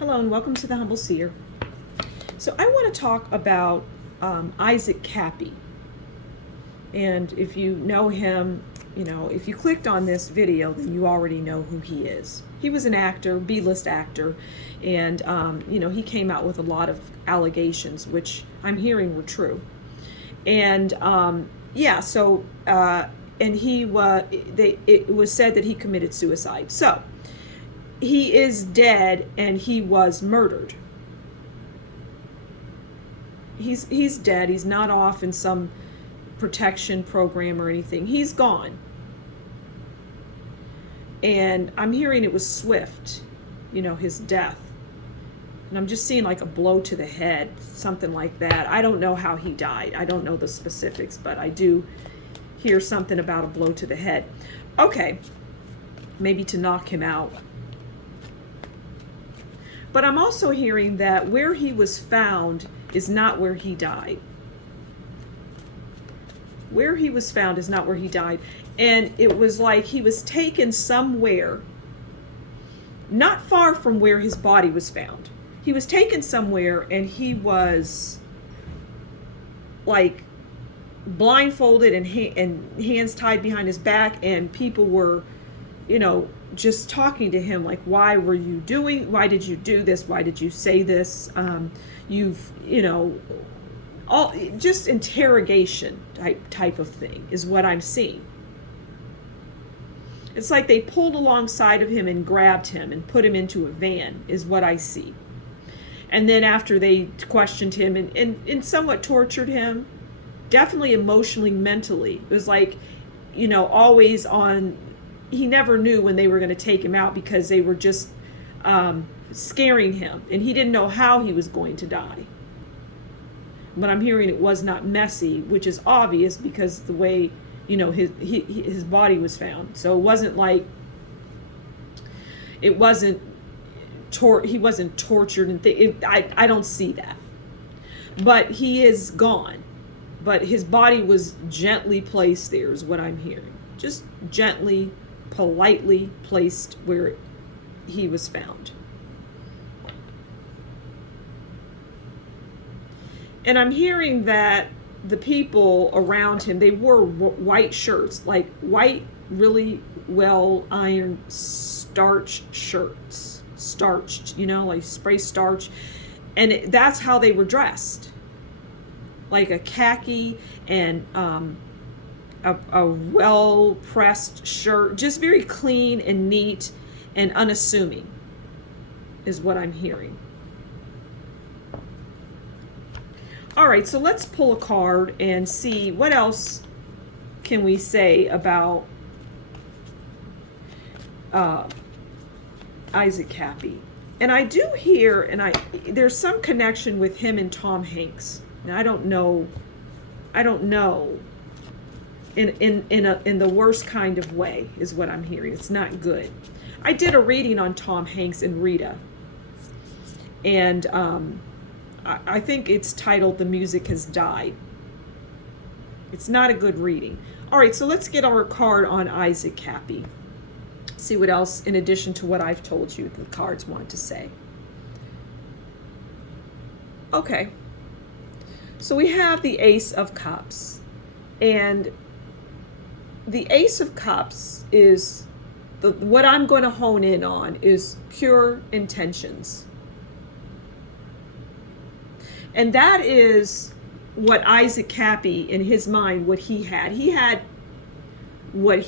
Hello and welcome to the Humble Seer. So I want to talk about Isaac Cappy. And if you know him, if you clicked on this video, then you already know who he is. He was an actor, B-list actor, and he came out with a lot of allegations, which I'm hearing were true. And and it was said that he committed suicide. So he is dead and he was murdered. He's dead. He's not off in some protection program or anything. He's gone. And I'm hearing it was swift, his death. And I'm just seeing like a blow to the head, something like that. I don't know how he died. I don't know the specifics, but I do hear something about a blow to the head. Okay, maybe to knock him out. But I'm also hearing that where he was found is not where he died. Where he was found is not where he died. And it was like he was taken somewhere, not far from where his body was found. He was taken somewhere and he was like blindfolded and hands tied behind his back, and people were just talking to him like, why did you do this? Why did you say this? All just interrogation type of thing is what I'm seeing. It's like they pulled alongside of him and grabbed him and put him into a van is what I see. And then after they questioned him and somewhat tortured him, definitely emotionally, mentally, it was like, always on. He never knew when they were going to take him out because they were just scaring him, and he didn't know how he was going to die. But I'm hearing it was not messy, which is obvious because the way his body was found. So it wasn't like he wasn't tortured and I don't see that. But he is gone. But his body was gently placed there is what I'm hearing. Just gently, politely placed where he was found. And I'm hearing that the people around him, they wore white shirts, like white, really well ironed starched shirts, like spray starch. And that's how they were dressed, like a khaki and a well-pressed shirt, just very clean and neat and unassuming is what I'm hearing. All right, so let's pull a card and see what else can we say about Isaac Cappy. And I do hear, there's some connection with him and Tom Hanks. And I don't know in the worst kind of way is what I'm hearing. It's not good. I did a reading on Tom Hanks and Rita, and I think it's titled "The Music Has Died." It's not a good reading. All right, so let's get our card on Isaac Cappy. See what else, in addition to what I've told you, the cards want to say. Okay, so we have the Ace of Cups, and the Ace of Cups is what I'm going to hone in on is pure intentions. And that is what Isaac Cappy, in his mind, what he had. He had what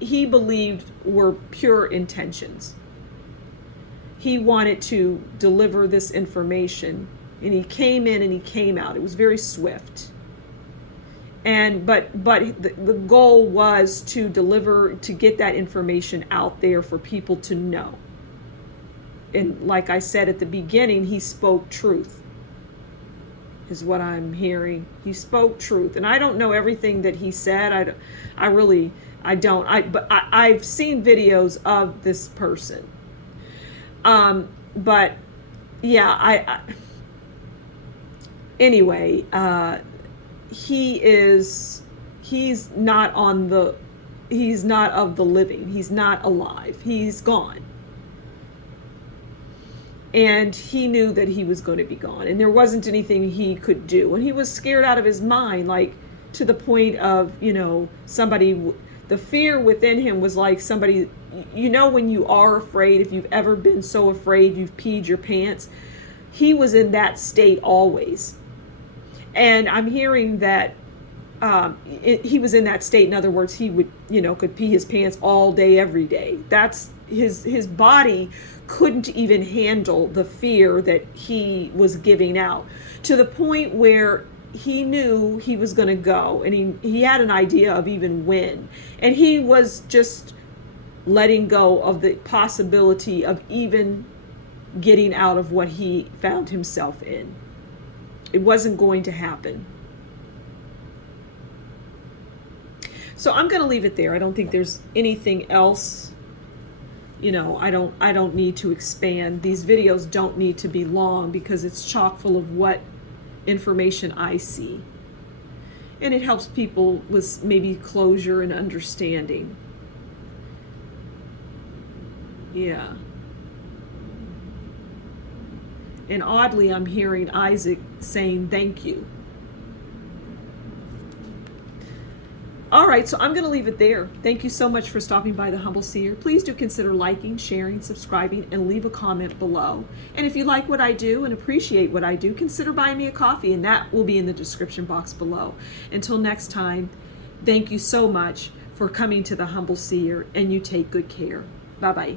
he believed were pure intentions. He wanted to deliver this information, and he came in and he came out. It was very swift. But the goal was to get that information out there for people to know. And like I said at the beginning, he spoke truth, is what I'm hearing. He spoke truth. And I don't know everything that he said. But I've seen videos of this person. But yeah, anyway, he's not of the living. He's not alive. He's gone. And he knew that he was going to be gone, and there wasn't anything he could do. And he was scared out of his mind, like to the point of, somebody, the fear within him was like somebody, when you are afraid, if you've ever been so afraid you've peed your pants, he was in that state always. And I'm hearing that he was in that state. In other words, he would, could pee his pants all day, every day. That's his body couldn't even handle the fear that he was giving out, to the point where he knew he was going to go, and he had an idea of even when, and he was just letting go of the possibility of even getting out of what he found himself in. It wasn't going to happen. So I'm going to leave it there. I don't think there's anything else. I don't need to expand. These videos don't need to be long, because it's chock full of what information I see. And it helps people with maybe closure and understanding. Yeah. And oddly, I'm hearing Isaac saying thank you. All right, so I'm going to leave it there. Thank you so much for stopping by the Humble Seer. Please do consider liking, sharing, subscribing, and leave a comment below. And if you like what I do and appreciate what I do, consider buying me a coffee, and that will be in the description box below. Until next time, thank you so much for coming to the Humble Seer, and you take good care. Bye-bye.